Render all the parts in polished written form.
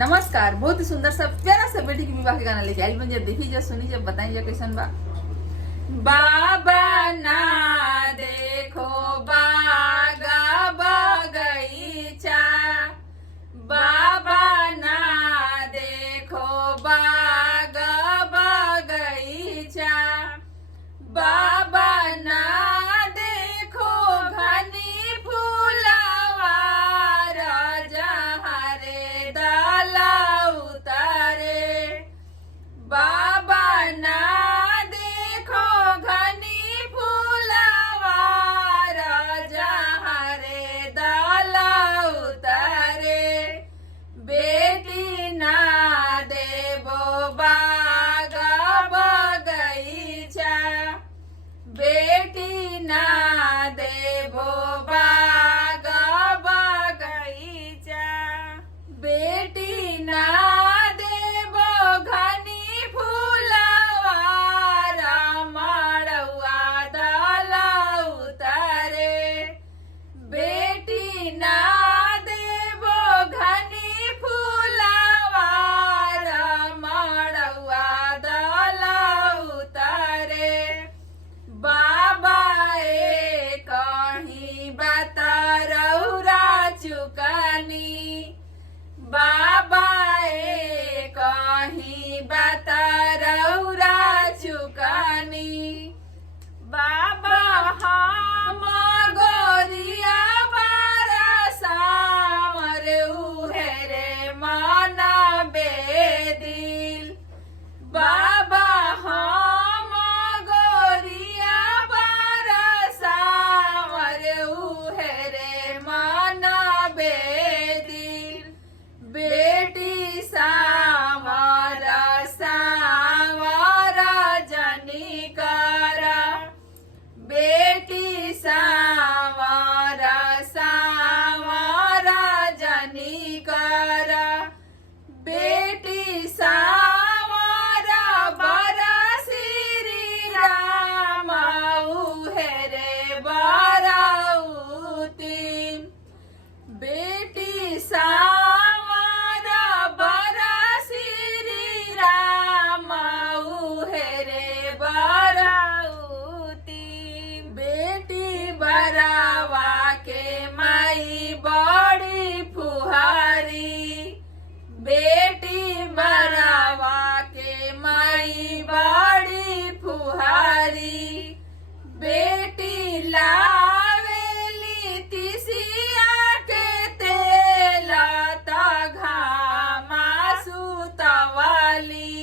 नमस्कार। बहुत ही सुंदर सा प्यारा सा बेटी के विवाह के गाना लेके आई बन। देखिए सुनी बताइए कैसन बा। बाबा ना देखो बागा बगीचा, बाबा ना देखो बागा बगीचा, बाबा ना देखो घनी फूलवा राजा हरे दाला उतारे, बाबा ना देखो घनी फूलवा राजा हरे दाला उतारे, बेटी ना देबो बागा बगीचा, बेटी ना देबो बागा बगीचा, बेटी ना देबो घनी फूलवा रामड़ुआ दाला उतारे, बेटी ना देबो घनी फूलवा रामड़ुआ दाला उतारे, बाबा ए कहीं बता रौरा चुकानी, बाबा ए कहीं बता रौरा चुकानी, बाबा हम गोरिया बारा सामर उहे रे माना बेदिल, बाबा हम गोरिया बारा सामर उहे रे माना बेदिल, बेटी सावरा सावरा जनी करा, बेटी सावरा सावरा जनी करा, बेटी सावरा बरा श्री राम उहे रे बराउती, बेटी सावरा बरा श्री राम उहे रे बराउती, बेटी बरावा के माई बड़ी फुहारी, बेटी बरावा के माई बड़ी फुहारी, बेटी लावेली तिसिया के तेला ता घामा सुतवाली,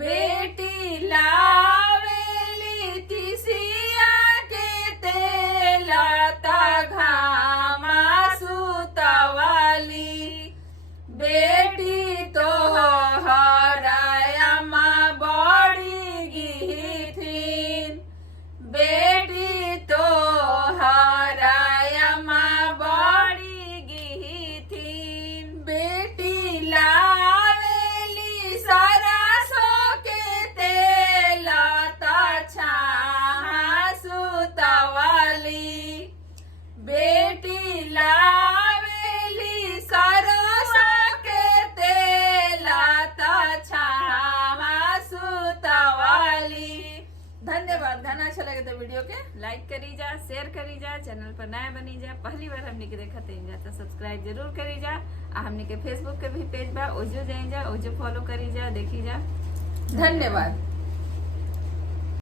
बेटी लावेली तिसिया के तेला ता घामा सुतवाली, बेटी तो हरायामा बड़ी गिथिन, बेटी तो हरायामा बड़ी गिथिन, बेटी लावेली सरसों के तेला ता छाहा सुतवाली, बेटी लावेली सरसों के तेला ता छाहा सुतवाली। धन्यवाद। गाना अच्छा लगे तो वीडियो के लाइक करी जा, शेयर करी जा, चैनल पर नया बनी जा, पहली बार हमने के देखा जा तो सब्सक्राइब जरूर करी जा। हमने के फेसबुक के भी पेज बा ओजो जाई जा, ओजो फॉलो करी जा, देखी जा। धन्यवाद।